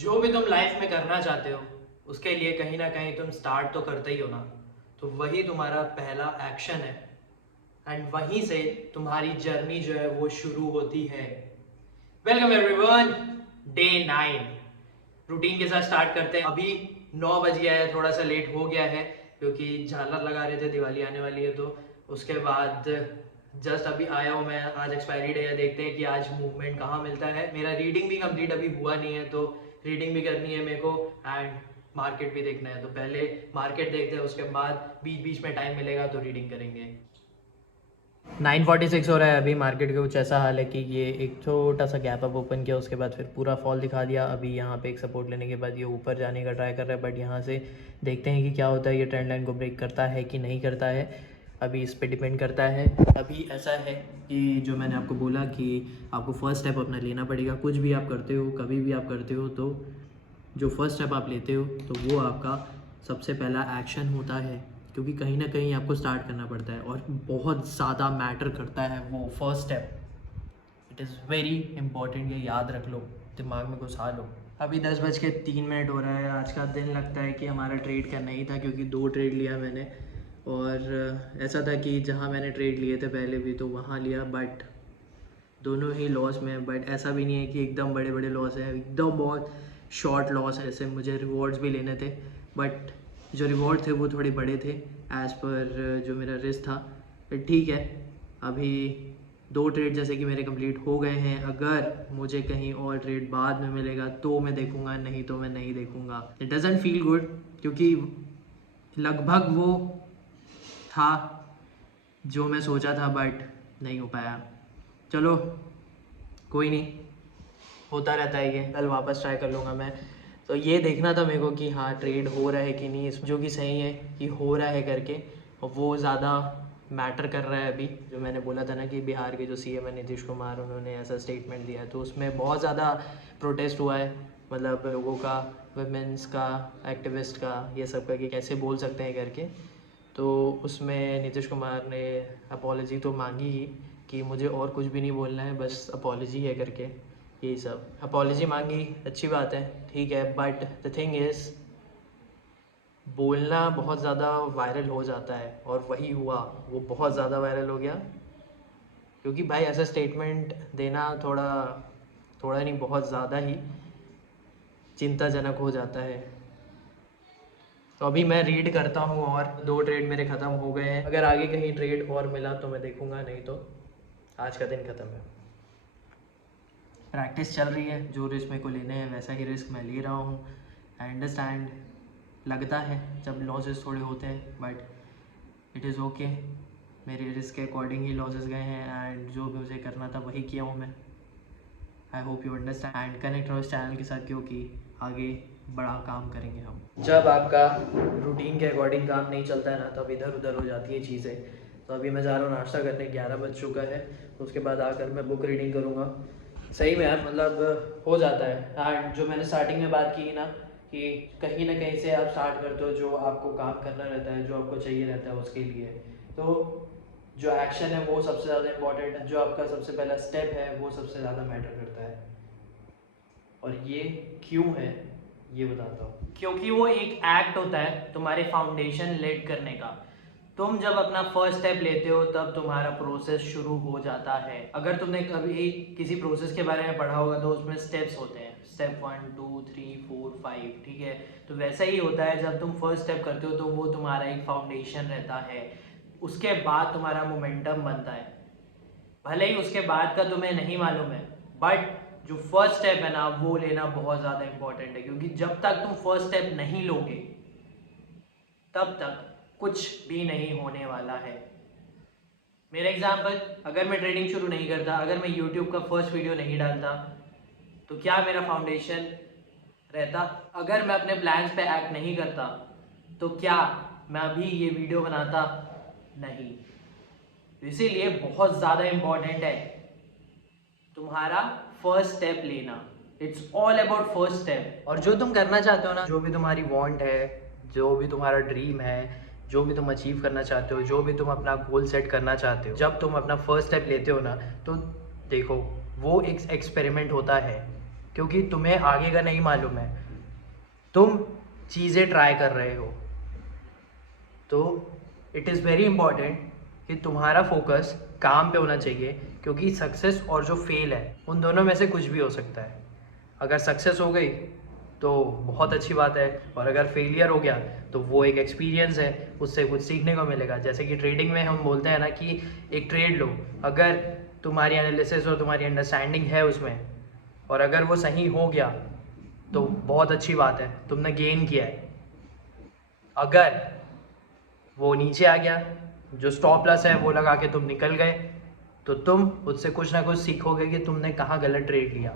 जो भी तुम लाइफ में करना चाहते हो उसके लिए कहीं ना कहीं तुम स्टार्ट तो करते ही हो ना। तो वही तुम्हारा पहला एक्शन है एंड वहीं से तुम्हारी जर्नी जो है वो शुरू होती है। वेलकम एवरीवन, डे 9 रूटीन के साथ स्टार्ट करते हैं। अभी 9 बज गया है, थोड़ा सा लेट हो गया है क्योंकि झालर लगा रहे थे, दिवाली आने वाली है। तो उसके बाद जस्ट अभी आया हूँ मैं। आज एक्सपायरी डे है, देखते हैं कि आज मूवमेंट कहाँ मिलता है। मेरा रीडिंग भी कंप्लीट अभी हुआ नहीं है, तो रीडिंग भी करनी है मेरे को एंड मार्केट भी देखना है। तो पहले मार्केट देखते हैं, उसके बाद बीच बीच में टाइम मिलेगा तो रीडिंग करेंगे। 9:46 हो रहा है अभी। मार्केट का कुछ ऐसा हाल है कि ये एक छोटा सा गैप अप ओपन किया, उसके बाद फिर पूरा फॉल दिखा दिया। अभी यहाँ पे एक सपोर्ट लेने के बाद ये ऊपर जाने का ट्राई कर रहा है, बट यहाँ से देखते हैं कि क्या होता है। ये ट्रेंड लाइन को ब्रेक करता है कि नहीं करता है, अभी इस पे डिपेंड करता है। अभी ऐसा है कि जो मैंने आपको बोला कि आपको फर्स्ट स्टेप अपना लेना पड़ेगा। कुछ भी आप करते हो, कभी भी आप करते हो, तो जो फर्स्ट स्टेप आप लेते हो तो वो आपका सबसे पहला एक्शन होता है, क्योंकि कहीं ना कहीं आपको स्टार्ट करना पड़ता है और बहुत ज़्यादा मैटर करता है वो first step. It is very important, ये याद रख लो, दिमाग में घुसा लो। अभी 10:03 हो रहा है। आज का दिन लगता है कि हमारा ट्रेड करना ही था, क्योंकि 2 ट्रेड लिया मैंने। और ऐसा था कि जहाँ मैंने ट्रेड लिए थे पहले भी, तो वहाँ लिया, बट दोनों ही लॉस में। बट ऐसा भी नहीं है कि एकदम बड़े बड़े लॉस है, एकदम बहुत शॉर्ट लॉस है। ऐसे मुझे रिवॉर्ड्स भी लेने थे, बट जो रिवॉर्ड थे वो थोड़े बड़े थे एज़ पर जो मेरा रिस्क था। बट ठीक है, अभी 2 ट्रेड जैसे कि मेरे कंप्लीट हो गए हैं। अगर मुझे कहीं और ट्रेड बाद में मिलेगा तो मैं देखूंगा, नहीं तो मैं नहीं देखूंगा। इट डज़ंट फील गुड, क्योंकि लगभग वो था जो मैं सोचा था, बट नहीं हो पाया। चलो कोई नहीं, होता रहता है ये। कल वापस ट्राई कर लूँगा मैं। तो ये देखना था मेरे को कि हाँ ट्रेड हो रहा है कि नहीं, इस जो कि सही है कि हो रहा है करके, और वो ज़्यादा मैटर कर रहा है। अभी जो मैंने बोला था ना कि बिहार के जो सीएम है नीतीश कुमार, उन्होंने ऐसा स्टेटमेंट दिया, तो उसमें बहुत ज़्यादा प्रोटेस्ट हुआ है। मतलब लोगों का, वुमेंस का, एक्टिविस्ट का, ये सब का, कि कैसे बोल सकते हैं करके। तो उसमें नीतीश कुमार ने अपॉलजी तो मांगी ही कि मुझे और कुछ भी नहीं बोलना है, बस अपॉलजी है करके। यही सब अपॉलजी मांगी, अच्छी बात है, ठीक है। बट द थिंग इज़, बोलना बहुत ज़्यादा वायरल हो जाता है, और वही हुआ, वो बहुत ज़्यादा वायरल हो गया। क्योंकि भाई ऐसा स्टेटमेंट देना थोड़ा थोड़ा नहीं, बहुत ज़्यादा ही चिंताजनक हो जाता है। तो अभी मैं रीड करता हूँ, और 2 ट्रेड मेरे ख़त्म हो गए हैं। अगर आगे कहीं ट्रेड और मिला तो मैं देखूँगा, नहीं तो आज का दिन ख़त्म है। प्रैक्टिस चल रही है, जो रिस्क मेरे को लेने हैं वैसा ही रिस्क मैं ले रहा हूँ। आई अंडरस्टैंड, लगता है जब लॉसेस थोड़े होते हैं, बट इट इज़ ओके। मेरे रिस्क के अकॉर्डिंग ही लॉसेस गए हैं, एंड जो मुझे करना था वही किया हूँ मैं। I hope you understand and connect रहो इस चैनल के साथ, क्योंकि आगे बड़ा काम करेंगे हम। जब आपका रूटीन के अकॉर्डिंग काम नहीं चलता है ना, तब इधर उधर हो जाती है चीज़ें। तो अभी मैं जा रहा हूँ नाश्ता करने, 11 बज चुका है। तो उसके बाद आकर मैं बुक रीडिंग करूँगा। सही में यार, मतलब हो जाता है। एंड जो मैंने स्टार्टिंग में बात की ना, कि कहीं ना कहीं से आप स्टार्ट करते हो, जो आपको काम करना रहता है, जो आपको चाहिए रहता है उसके लिए। तो जो एक्शन है वो सबसे ज़्यादा इम्पॉर्टेंट है, जो आपका सबसे पहला स्टेप है वो सबसे ज़्यादा मैटर करता है। और ये क्यों है ये बताता हूँ। क्योंकि वो एक एक्ट होता है तुम्हारे फाउंडेशन लेट करने का। तुम जब अपना फर्स्ट स्टेप लेते हो तब तुम्हारा प्रोसेस शुरू हो जाता है। अगर तुमने कभी किसी प्रोसेस के बारे में पढ़ा होगा तो उसमें स्टेप्स होते हैं, स्टेप 1 2 3 4 5, ठीक है। तो वैसा ही होता है, जब तुम फर्स्ट स्टेप करते हो तो वो तुम्हारा एक फाउंडेशन रहता है। उसके बाद तुम्हारा मोमेंटम बनता है। भले ही उसके बाद का तुम्हें नहीं मालूम है, बट जो फर्स्ट स्टेप है ना वो लेना बहुत ज़्यादा इंपॉर्टेंट है। क्योंकि जब तक तुम फर्स्ट स्टेप नहीं लोगे तब तक कुछ भी नहीं होने वाला है। मेरा एग्जाम्पल, अगर मैं ट्रेडिंग शुरू नहीं करता, अगर मैं यूट्यूब का फर्स्ट वीडियो नहीं डालता, तो क्या मेरा फाउंडेशन रहता? अगर मैं अपने प्लान्स पे एक्ट नहीं करता तो क्या मैं अभी ये वीडियो बनाता? नहीं। तो इसीलिए बहुत ज़्यादा इम्पॉर्टेंट है तुम्हारा फर्स्ट स्टेप लेना। It's all about first step. और जो तुम करना चाहते हो ना, जो भी तुम्हारी वांट है, जो भी तुम्हारा ड्रीम है, जो भी तुम अचीव करना चाहते हो, जो भी तुम अपना गोल सेट करना चाहते हो, जब तुम अपना फर्स्ट स्टेप लेते हो ना, तो देखो वो एक एक्सपेरिमेंट होता है। क्योंकि तुम्हें आगे का नहीं मालूम है, तुम चीज़ें ट्राई कर रहे हो। तो इट इज़ वेरी इंपॉर्टेंट कि तुम्हारा फोकस काम पे होना चाहिए, क्योंकि सक्सेस और जो फेल है उन दोनों में से कुछ भी हो सकता है। अगर सक्सेस हो गई तो बहुत अच्छी बात है, और अगर फेलियर हो गया तो वो एक एक्सपीरियंस है, उससे कुछ सीखने को मिलेगा। जैसे कि ट्रेडिंग में हम बोलते हैं ना कि एक ट्रेड लो, अगर तुम्हारी एनालिसिस और तुम्हारी अंडरस्टैंडिंग है उसमें, और अगर वो सही हो गया तो बहुत अच्छी बात है, तुमने गेन किया है। अगर वो नीचे आ गया, जो स्टॉप लॉस है वो लगा के तुम निकल गए, तो तुम उससे कुछ ना कुछ सीखोगे कि तुमने कहाँ गलत ट्रेड लिया।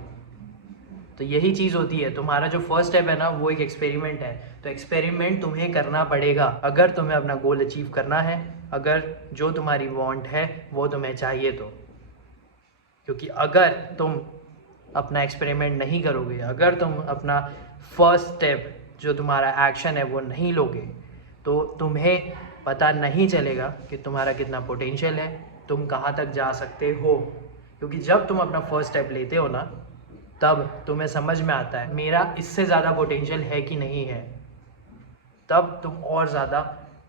तो यही चीज़ होती है, तुम्हारा जो फर्स्ट स्टेप है ना वो एक एक्सपेरिमेंट है। तो एक्सपेरिमेंट तुम्हें करना पड़ेगा अगर तुम्हें अपना गोल अचीव करना है, अगर जो तुम्हारी वांट है वो तुम्हें चाहिए तो। क्योंकि अगर तुम अपना एक्सपेरिमेंट नहीं करोगे, अगर तुम अपना फर्स्ट स्टेप जो तुम्हारा एक्शन है वो नहीं लोगे, तो तुम्हें पता नहीं चलेगा कि तुम्हारा कितना पोटेंशियल है, तुम कहाँ तक जा सकते हो। क्योंकि जब तुम अपना फर्स्ट स्टेप लेते हो ना, तब तुम्हें समझ में आता है मेरा इससे ज़्यादा पोटेंशियल है कि नहीं है, तब तुम और ज़्यादा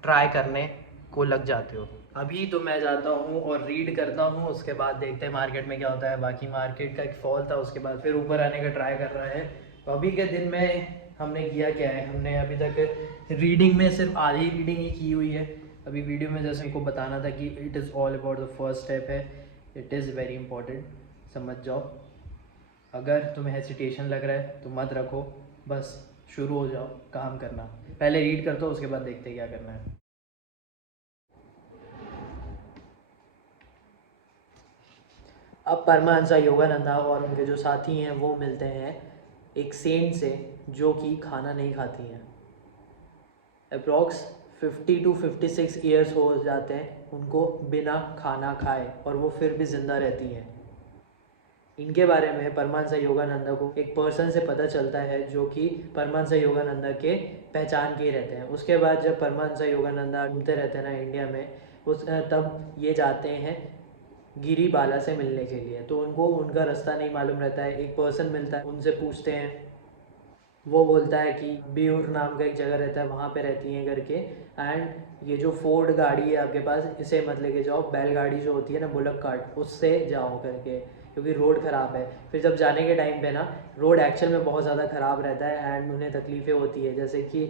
ट्राई करने को लग जाते हो। अभी तो मैं जाता हूँ और रीड करता हूँ, उसके बाद देखते हैं मार्केट में क्या होता है। बाकी मार्केट का एक फॉल था, उसके बाद फिर ऊपर आने का ट्राई कर रहा है। तो अभी के दिन में हमने किया क्या है, हमने अभी तक रीडिंग में सिर्फ आधी रीडिंग ही की हुई है। अभी वीडियो में जैसे को बताना था कि it is all about the first step है, इट इज़ वेरी इंपॉर्टेंट, समझ जाओ। अगर तुम्हें हेसिटेशन लग रहा है तो मत रखो, बस शुरू हो जाओ काम करना। पहले रीड कर दो, उसके बाद देखते हैं क्या करना है। अब परमहंसा योगानंदा और उनके जो साथी हैं वो मिलते हैं एक सेंट से जो कि खाना नहीं खाती हैं। अप्रॉक्स 50 to 56 ईयर्स हो जाते हैं उनको बिना खाना खाए, और वो फिर भी ज़िंदा रहती हैं। इनके बारे में परमहंसा योगानंदा को एक पर्सन से पता चलता है जो कि परमहंसा योगानंदा के पहचान के ही रहते हैं। उसके बाद जब परमहंसा योगानंदा घूमते रहते हैं ना इंडिया में, तब ये जाते हैं गिरिबाला से मिलने के लिए। तो उनको उनका रास्ता नहीं मालूम रहता है, एक पर्सन मिलता है, उनसे पूछते हैं। वो बोलता है कि ब्यूर नाम का एक जगह रहता है, वहाँ पे रहती हैं करके। एंड ये जो फोर्ड गाड़ी है आपके पास, इसे मत लेके जाओ, बैलगाड़ी जो होती है ना बुलक कार्ट, उससे जाओ करके, क्योंकि रोड ख़राब है। फिर जब जाने के टाइम पे ना रोड एक्चुअल में बहुत ज़्यादा ख़राब रहता है एंड उन्हें तकलीफ़ें होती है, जैसे कि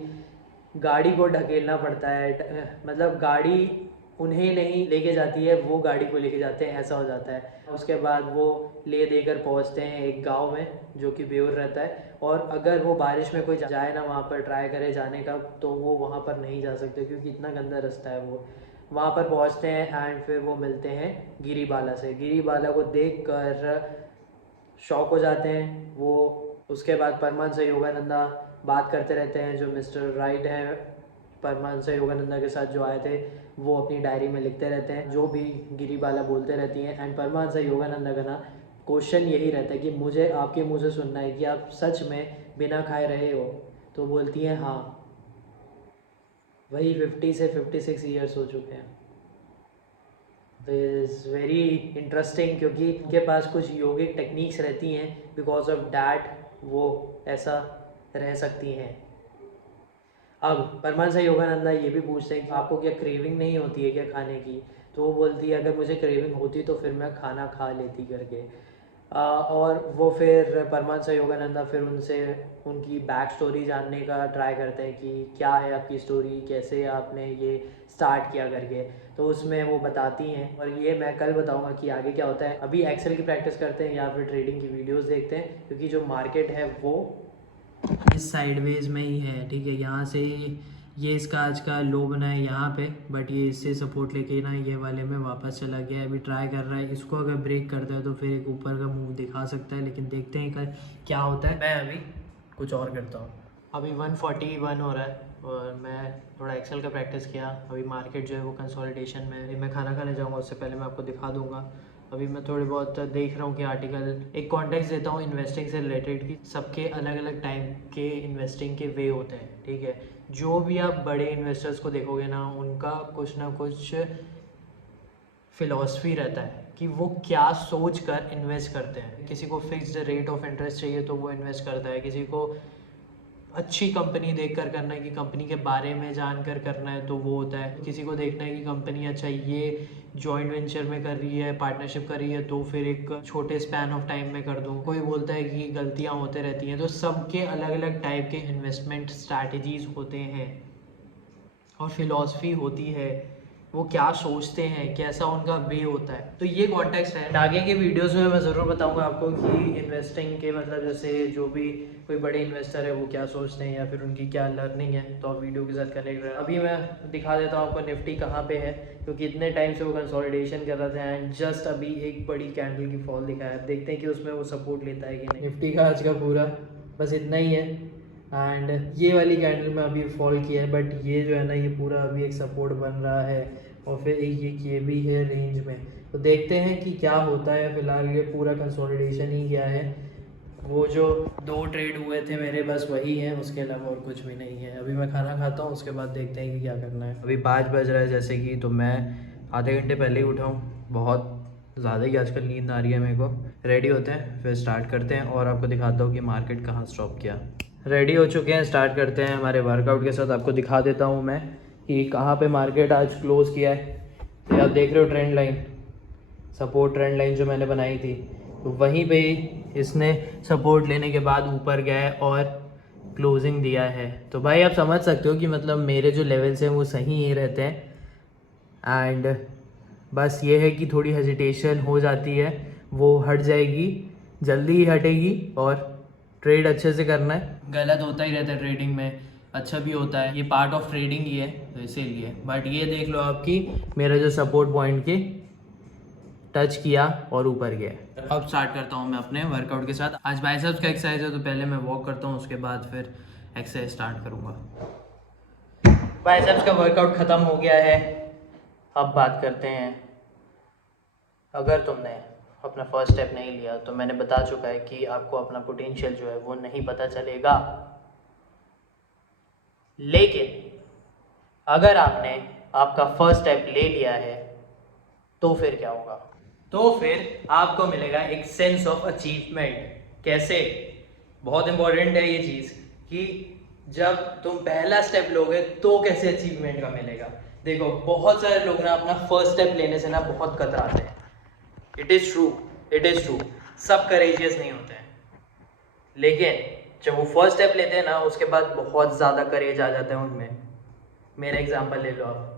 गाड़ी को ढकेलना पड़ता है, मतलब गाड़ी उन्हें नहीं लेके जाती है, वो गाड़ी को लेके जाते हैं, ऐसा हो जाता है। उसके बाद वो ले देकर पहुंचते हैं एक गांव में जो कि बेउर रहता है। और अगर वो बारिश में कोई जाए ना वहाँ पर, ट्राई करे जाने का, तो वो वहाँ पर नहीं जा सकते क्योंकि इतना गंदा रास्ता है। वो वहाँ पर पहुँचते हैं एंड फिर वो मिलते हैं गिरिबाला से। गिरिबाला को देख कर शॉक हो जाते हैं वो। उसके बाद परमहंस योगानंदा बात करते रहते हैं, जो मिस्टर राइट हैं परमहंस योगानंदा के साथ जो आए थे, वो अपनी डायरी में लिखते रहते हैं जो भी गिरिबाला बोलते रहती हैं। एंड परमहंस योगानंदा का ना क्वेश्चन यही रहता है कि मुझे आपके मुँह से सुनना है कि आप सच में बिना खाए रहे हो। तो बोलती हैं हाँ। वही 50 से 56 ईयर्स हो चुके हैं। इज़ वेरी इंटरेस्टिंग, क्योंकि उनके पास कुछ योगिक टेक्निक्स रहती हैं, बिकॉज ऑफ डैट वो ऐसा रह सकती हैं। अब परमहंस योगानंदा ये भी पूछते हैं कि आपको क्या क्रेविंग नहीं होती है क्या खाने की। तो वो बोलती है अगर मुझे क्रेविंग होती तो फिर मैं खाना खा लेती करके। और वो फिर परमहंस योगानंदा फिर उनसे उनकी बैक स्टोरी जानने का ट्राई करते हैं कि क्या है आपकी स्टोरी, कैसे आपने ये स्टार्ट किया करके। तो उसमें वो बताती हैं, और ये मैं कल बताऊंगा कि आगे क्या होता है। अभी एक्सेल की प्रैक्टिस करते हैं या फिर ट्रेडिंग की वीडियोस देखते हैं, क्योंकि जो मार्केट है वो इस साइडवेज में ही है, ठीक है। यहाँ से ये इसका आज का लो बना है यहाँ पे, बट ये इससे सपोर्ट लेके ना ये वाले में वापस चला गया है। अभी ट्राई कर रहा है, इसको अगर ब्रेक करता है तो फिर एक ऊपर का मूव दिखा सकता है, लेकिन देखते हैं कल क्या होता है। मैं अभी कुछ और करता हूँ। अभी 141 हो रहा है और मैं थोड़ा एक्सेल का प्रैक्टिस किया। अभी मार्केट जो है वो कंसोलिडेशन में, मैं खाना खाने जाऊँगा उससे पहले मैं आपको दिखा दूँगा। अभी मैं थोड़ी बहुत देख रहा हूँ कि आर्टिकल, एक कॉन्टेक्स्ट देता हूँ इन्वेस्टिंग से रिलेटेड कि सबके अलग अलग टाइम के इन्वेस्टिंग के वे होते हैं, ठीक है। जो भी आप बड़े इन्वेस्टर्स को देखोगे ना, उनका कुछ ना कुछ फ़िलॉसफी रहता है कि वो क्या सोच कर इन्वेस्ट करते हैं। किसी को फिक्स्ड रेट ऑफ इंटरेस्ट चाहिए तो वो इन्वेस्ट करता है, किसी को अच्छी कंपनी देख कर करना है कि कंपनी के बारे में जान कर करना है तो वो होता है, किसी को देखना है कि कंपनी अच्छा ये जॉइंट वेंचर में कर रही है, पार्टनरशिप कर रही है तो फिर एक छोटे स्पैन ऑफ टाइम में कर दूँ। कोई बोलता है कि गलतियाँ होते रहती हैं। तो सबके अलग अलग टाइप के इन्वेस्टमेंट स्ट्रैटेजीज़ होते हैं और फिलॉसफी होती है, वो क्या सोचते हैं, कैसा उनका वे होता है। तो ये कॉन्टेक्स्ट है। आगे के वीडियोस में मैं ज़रूर बताऊंगा आपको कि इन्वेस्टिंग के मतलब जैसे जो भी कोई बड़े इन्वेस्टर है वो क्या सोचते हैं या फिर उनकी क्या लर्निंग है। तो आप वीडियो के साथ कनेक्ट रहें। अभी मैं दिखा देता हूँ आपको निफ्टी कहाँ पे है, क्योंकि इतने टाइम से वो कंसोलिडेशन कर रहे थे एंड जस्ट अभी एक बड़ी कैंडल की फॉल दिखा है। देखते हैं कि उसमें वो सपोर्ट लेता है कि नहीं। निफ्टी का आज का पूरा बस इतना ही है एंड ये वाली कैंडल में अभी फॉल किया है, बट ये जो है ना ये पूरा अभी एक सपोर्ट बन रहा है और फिर ये भी है रेंज में। तो देखते हैं कि क्या होता है। फिलहाल ये पूरा कंसोलिडेशन ही गया है। वो जो 2 ट्रेड हुए थे मेरे बस वही हैं, उसके अलावा और कुछ भी नहीं है। अभी मैं खाना खाता हूँ, उसके बाद देखते हैं कि क्या करना है। अभी 5 बज रहा है जैसे कि, तो मैं आधे घंटे पहले ही उठा हूँ। बहुत ज़्यादा ही आजकल नींद आ रही है मेरे को। रेडी होते हैं फिर स्टार्ट करते हैं और आपको दिखाता हूँ कि मार्केट कहाँ स्टॉप किया। रेडी हो चुके हैं, स्टार्ट करते हैं हमारे वर्कआउट के साथ। आपको दिखा देता हूँ मैं कि कहाँ पे मार्केट आज क्लोज़ किया है। तो आप देख रहे हो trend line, support trend line जो मैंने बनाई थी, तो वहीं पे इसने सपोर्ट लेने के बाद ऊपर गया है और क्लोजिंग दिया है। तो भाई आप समझ सकते हो कि मतलब मेरे जो लेवल्स हैं वो सही ही रहते हैं एंड बस ये है कि थोड़ी हेजिटेशन हो जाती है, वो हट जाएगी, जल्दी ही हटेगी और ट्रेड अच्छे से करना है। गलत होता ही रहता है ट्रेडिंग में, अच्छा भी होता है, ये पार्ट ऑफ ट्रेडिंग ही है तो इसीलिए। बट ये देख लो आपकी मेरा जो सपोर्ट पॉइंट के टच किया और ऊपर गया। अब स्टार्ट करता हूँ मैं अपने वर्कआउट के साथ। आज बाइसेप्स का एक्सरसाइज है तो पहले मैं वॉक करता हूँ, उसके बाद फिर एक्सरसाइज स्टार्ट करूँगा। बाइसेप्स का वर्कआउट ख़त्म हो गया है। अब बात करते हैं, अगर तुमने अपना फर्स्ट स्टेप नहीं लिया तो मैंने बता चुका है कि आपको अपना पोटेंशियल जो है वो नहीं पता चलेगा। लेकिन अगर आपने आपका फर्स्ट स्टेप ले लिया है तो फिर क्या होगा? तो फिर आपको मिलेगा एक सेंस ऑफ अचीवमेंट। कैसे? बहुत इंपॉर्टेंट है ये चीज़ कि जब तुम पहला स्टेप लोगे तो कैसे अचीवमेंट का मिलेगा। देखो बहुत सारे लोग ना अपना फर्स्ट स्टेप लेने से ना बहुत कतराते हैं। इट इज़ ट्रू, सब करेजियस नहीं होते हैं, लेकिन जब वो फर्स्ट स्टेप लेते हैं ना उसके बाद बहुत ज़्यादा करेज आ जाता है उनमें। मेरा एग्जांपल ले लो आप,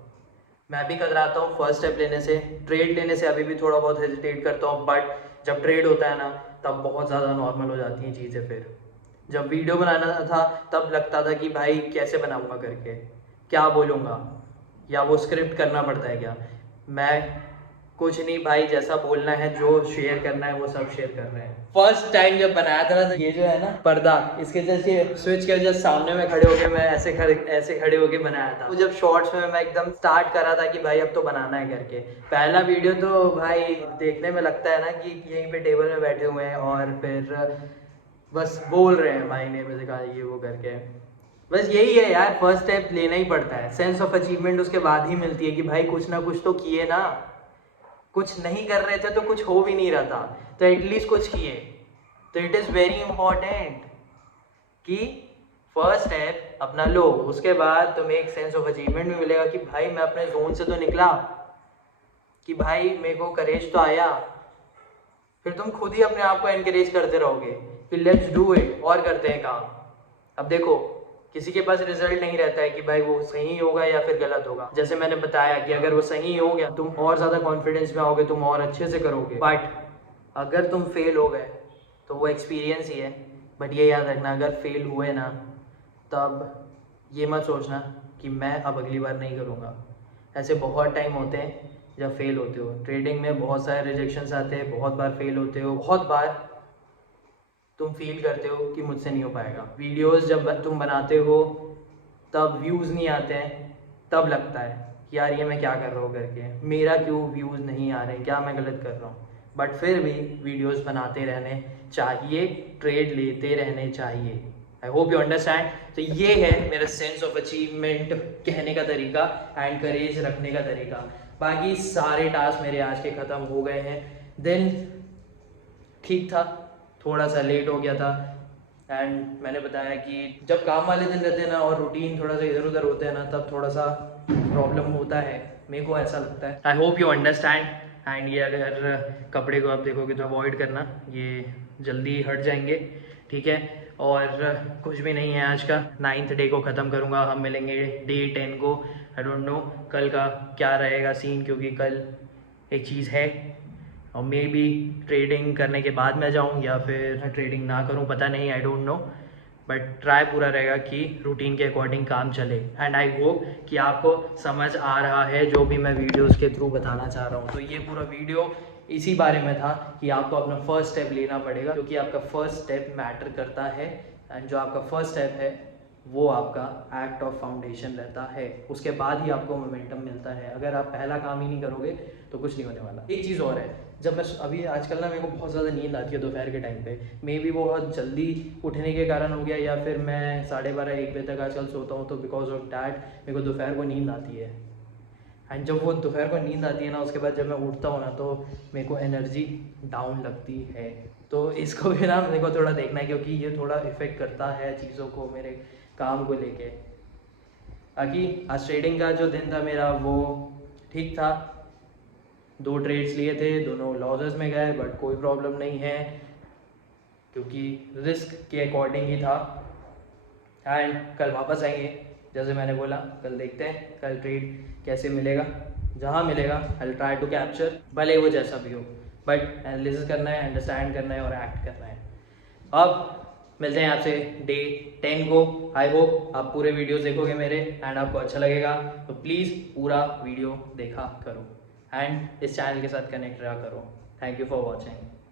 मैं भी कतराता हूँ फर्स्ट स्टेप लेने से, ट्रेड लेने से अभी भी थोड़ा बहुत हेजिटेट करता हूँ, बट जब ट्रेड होता है ना तब बहुत ज़्यादा नॉर्मल हो जाती हैं चीज़ें। फिर जब वीडियो बनाना था तब लगता था कि भाई कैसे बनाऊँगा करके, क्या बोलूँगा, या वो स्क्रिप्ट करना पड़ता है क्या। मैं कुछ नहीं भाई, जैसा बोलना है जो शेयर करना है वो सब शेयर कर रहे हैं। फर्स्ट टाइम जब बनाया था ना, ये जो है ना पर्दा, इसके जैसे स्विच के जस्ट सामने में खड़े होके मैं ऐसे खड़े होके बनाया था। तो जब शॉर्ट्स में मैं एकदम स्टार्ट करा था कि भाई अब तो बनाना है करके, पहला वीडियो तो भाई देखने में लगता है ना कि यहीं पे टेबल में बैठे हुए हैं और फिर बस बोल रहे हैं भाई ने मुझे कहा ये वो करके। बस यही है यार, फर्स्ट स्टेप लेना ही पड़ता है। सेंस ऑफ अचीवमेंट उसके बाद ही मिलती है कि भाई कुछ ना कुछ तो किए ना, कुछ नहीं कर रहे थे तो कुछ हो भी नहीं रहा था, तो एटलीस्ट कुछ किए। तो इट इज़ वेरी इंपॉर्टेंट कि फर्स्ट स्टेप अपना लो, उसके बाद तुम्हें एक सेंस ऑफ अचीवमेंट भी मिलेगा कि भाई मैं अपने जोन से तो निकला, कि भाई मेरे को करेज तो आया। फिर तुम खुद ही अपने आप को एनकरेज करते रहोगे कि लेट्स डू इट, और करते हैं काम। अब देखो किसी के पास रिजल्ट नहीं रहता है कि भाई वो सही होगा या फिर गलत होगा। जैसे मैंने बताया कि अगर वो सही हो गया तुम और ज़्यादा कॉन्फिडेंस में आओगे, तुम और अच्छे से करोगे। बट अगर तुम फेल हो गए तो वो एक्सपीरियंस ही है। बट ये याद रखना, अगर फेल हुए ना तब ये मत सोचना कि मैं अब अगली बार नहीं करूँगा। ऐसे बहुत टाइम होते हैं जब फेल होते हो। ट्रेडिंग में बहुत सारे रिजेक्शंस आते हैं, बहुत बार फेल होते हो, बहुत बार तुम फील करते हो कि मुझसे नहीं हो पाएगा। वीडियोस जब तुम बनाते हो तब व्यूज़ नहीं आते हैं, तब लगता है कि यार ये मैं क्या कर रहा हूँ करके, मेरा क्यों व्यूज़ नहीं आ रहे, क्या मैं गलत कर रहा हूँ। बट फिर भी वीडियोस बनाते रहने चाहिए, ट्रेड लेते रहने चाहिए। I hope you understand. तो ये है मेरा सेंस ऑफ अचीवमेंट कहने का तरीका एंड करेज रखने का तरीका। बाकी सारे टास्क मेरे आज के ख़त्म हो गए हैं। दिन ठीक था, थोड़ा सा लेट हो गया था। एंड मैंने बताया कि जब काम वाले दिन रहते हैं ना और रूटीन थोड़ा सा इधर उधर होते हैं ना, तब थोड़ा सा प्रॉब्लम होता है, मेरे को ऐसा लगता है। I hope you understand. And ये अगर कपड़े को आप देखोगे तो अवॉइड करना, ये जल्दी हट जाएंगे, ठीक है। और कुछ भी नहीं है, आज का 9th डे को ख़त्म करूँगा। हम मिलेंगे डे 10 को। आई डोंट नो कल का क्या रहेगा सीन, क्योंकि कल एक चीज़ है और मे बी ट्रेडिंग करने के बाद मैं जाऊँ या फिर ट्रेडिंग ना करूँ, पता नहीं, I don't know. But try पूरा रहेगा कि रूटीन के अकॉर्डिंग काम चले। एंड आई होप कि आपको समझ आ रहा है जो भी मैं वीडियोस के थ्रू बताना चाह रहा हूँ। तो ये पूरा वीडियो इसी बारे में था कि आपको अपना फर्स्ट स्टेप लेना पड़ेगा, क्योंकि आपका फर्स्ट स्टेप मैटर करता है। एंड जो आपका फर्स्ट स्टेप है वो आपका एक्ट ऑफ फाउंडेशन रहता है, उसके बाद ही आपको मोमेंटम मिलता है। अगर आप पहला काम ही नहीं करोगे तो कुछ नहीं होने वाला। एक चीज़ और है, जब मैं अभी आजकल ना मेरे को बहुत ज़्यादा नींद आती है दोपहर के टाइम पे, मे बी वो बहुत जल्दी उठने के कारण हो गया, या फिर मैं 12:30-1 बजे तक आजकल सोता हूँ, तो बिकॉज ऑफ डैट मेरे को दोपहर को नींद आती है। एंड जब वो दोपहर को नींद आती है ना, उसके बाद जब मैं उठता हूँ ना, तो मेरे को एनर्जी डाउन लगती है। तो इसको भी ना मेरे को थोड़ा देखना है, क्योंकि ये थोड़ा इफ़ेक्ट करता है चीज़ों को, मेरे काम को लेके। बाकी आज ट्रेडिंग का जो दिन था मेरा वो ठीक था, 2 ट्रेड्स लिए थे, दोनों लॉसेस में गए, बट कोई प्रॉब्लम नहीं है, क्योंकि रिस्क के अकॉर्डिंग ही था। एंड कल वापस आएंगे, जैसे मैंने बोला, कल देखते हैं कल ट्रेड कैसे मिलेगा। जहाँ मिलेगा आई ट्राई टू कैप्चर, भले वो जैसा भी हो, बट एनालिसिस करना है, अंडरस्टैंड करना है और एक्ट करना है। अब मिलते हैं आपसे डे 10 को। आई होप आप पूरे वीडियोस देखोगे मेरे एंड आपको अच्छा लगेगा, तो प्लीज़ पूरा वीडियो देखा करो एंड इस चैनल के साथ कनेक्ट रहा करो। Thank you for watching.